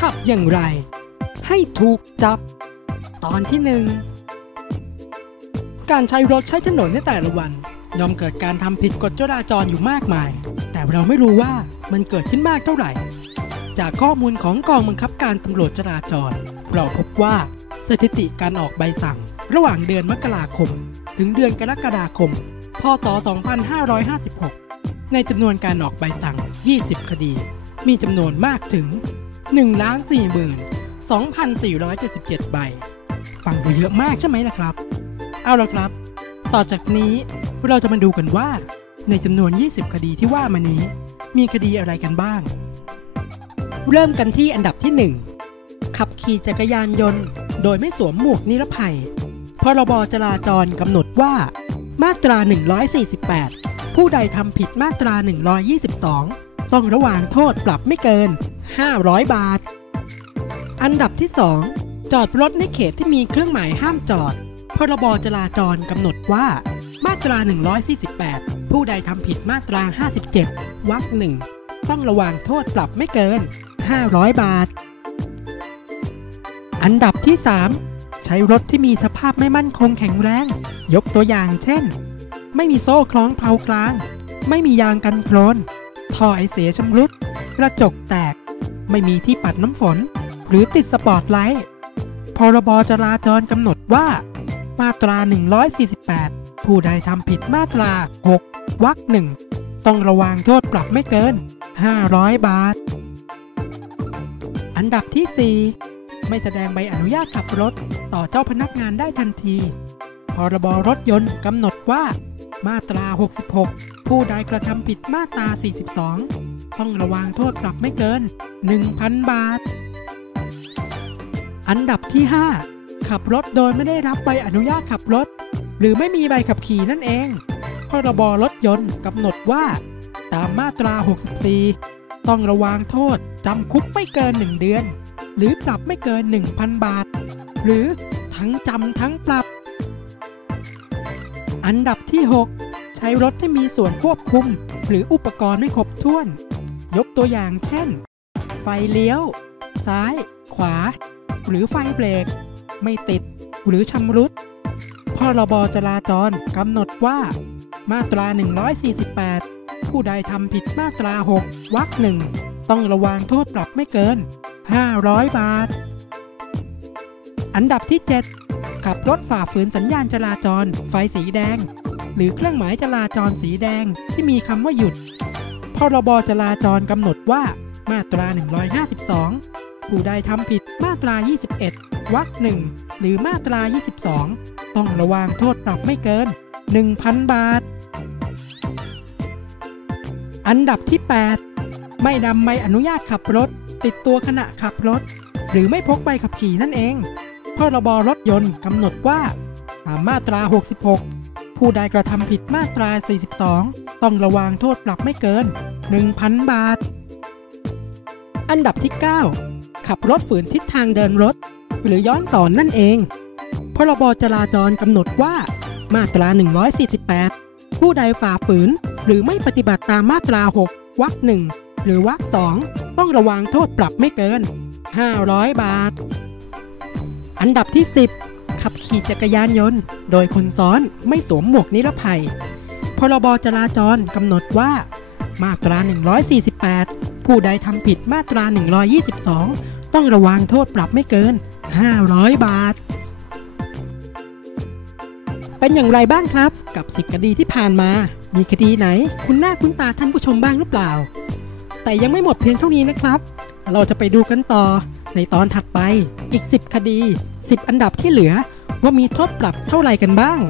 ขับอย่างไร ให้ถูกจับ ตอนที่หนึ่งการใช้รถใช้ถนนในแต่ละวัน ย่อมเกิดการทำผิดกฎจราจรอยู่มากมาย แต่เราไม่รู้ว่ามันเกิดขึ้นมากเท่าไหร่ จากข้อมูลของกองบังคับการตำรวจจราจร เราพบว่า สถิติการออกใบสั่ง ระหว่างเดือนมกราคม ถึงเดือนกรกฎาคม พศ 2556 ในจำนวนการออกใบสั่ง 20 คดี มีจำนวนมากถึง 1 4 2 4 7 7 ใบ ฟังดูเยอะมากใช่ไหมล่ะครับ เอาละครับ ต่อจากนี้เราจะมาดูกันว่า ในจำนวน 20 คดีที่ว่ามานี้ มีคดีอะไรกันบ้าง เริ่มกันที่อันดับที่ 1 ขับขี่จักรยานยนต์ โดยไม่สวมหมวกนิรภัย พรบจราจรกำหนดว่า มาตรา 148 ผู้ใดทำผิดมาตรา 122 ต้องระวางโทษปรับไม่เกิน 500 บาท อันดับที่ 2 จอดรถในเขตที่มีเครื่องหมายห้ามจอด พรบจราจรกำหนดว่า มาตรา 148 ผู้ใดทำผิดมาตรา 57 วรรคหนึ่งต้องระวางโทษปรับไม่เกิน 500 บาท อันดับที่ 3 ใช้รถที่มีสภาพไม่มั่นคงแข็งแรง ยกตัวอย่างเช่น ไม่มีโซ่คล้องเพลากลาง ไม่มียางกันโคลนท่อไอเสียชำรุด กระจกแตก ไม่มีที่ปัดน้ำฝน หรือติดสปอตไลท์ พรบจราจรกำหนดว่า มาตรา 148 ผู้ใดทำผิดมาตรา 6วรรคหนึ่งต้องระวางโทษปรับไม่เกิน 500 บาท อันดับที่ 4 ไม่แสดงใบอนุญาตขับรถ ต่อเจ้าพนักงานได้ทันที พรบรถยนต์กำหนดว่า มาตรา 66 ผู้ใดกระทำผิดมาตรา 42 ต้องระวางโทษปรับไม่เกิน 1,000 บาท อันดับที่ 5 ขับรถโดยไม่ได้รับใบอนุญาตขับรถ หรือไม่มีใบขับขี่นั่นเอง พรบรถยนต์กำหนดว่า ตามมาตรา 64 ต้องระวางโทษ จำคุกไม่เกิน 1 เดือน หรือปรับไม่เกิน 1,000 บาท หรือทั้งจำทั้งปรับ อันดับที่ 6 ใช้รถที่มีส่วนควบคุม หรืออุปกรณ์ไม่ครบถ้วน ยกตัวอย่างเช่น ไฟเลี้ยว ซ้าย ขวา หรือไฟเบรก ไม่ติด หรือชำรุดพรบจราจรกำหนดว่า มาตรา 148 ผู้ใดทำผิดมาตรา 6วรรคหนึ่ง ต้องระวางโทษปรับไม่เกิน 500 บาท อันดับที่ 7 ขับรถฝ่าฝืนสัญญาณจราจร ไฟสีแดง หรือเครื่องหมายจราจรสีแดงที่มีคำว่าหยุด พรบจราจรกำหนดว่ามาตรา 152 ผู้ใดทำผิดมาตรา 21 วรรคหนึ่งหรือมาตรา 22 ต้องระวางโทษปรับไม่เกิน 1,000 บาท อันดับที่ 8 ไม่นำใบอนุญาตขับรถ ติดตัวขณะขับรถ หรือไม่พกใบขับขี่นั่นเองพรบรถยนต์กำหนดว่าตามมาตรา 66 ผู้ใดกระทำผิดมาตรา 42 ต้องระวางโทษปรับไม่เกิน 1,000 บาท อันดับที่ 9 ขับรถฝืนทิศทางเดินรถ หรือย้อนสอนนั่นเอง พรบจราจรกำหนดว่ามาตรา 148 ผู้ใดฝ่าฝืน หรือไม่ปฏิบัติตามมาตรา 6วรรคหนึ่ง หรือวรรคสองต้องระวังโทษปรับไม่เกิน 500 บาท อันดับที่ 10 ขับขี่จักรยานยนต์ โดยคนซ้อนไม่สวมหมวกนิรภัย พรบจราจรกำหนดว่า มาตรา 148 ผู้ใดทำผิดมาตรา 122 ต้องระวังโทษปรับไม่เกิน 500 บาท เป็นอย่างไรบ้างครับกับ10คดีที่ผ่านมา มีคดีไหน คุณหน้าคุณตาท่านผู้ชมบ้างหรือเปล่า แต่ยังไม่หมดเพียงเท่านี้นะครับ เราจะไปดูกันต่อในตอนถัดไปอีก 10 คดี 10 อันดับที่เหลือว่ามีโทษปรับเท่าไหร่กันบ้าง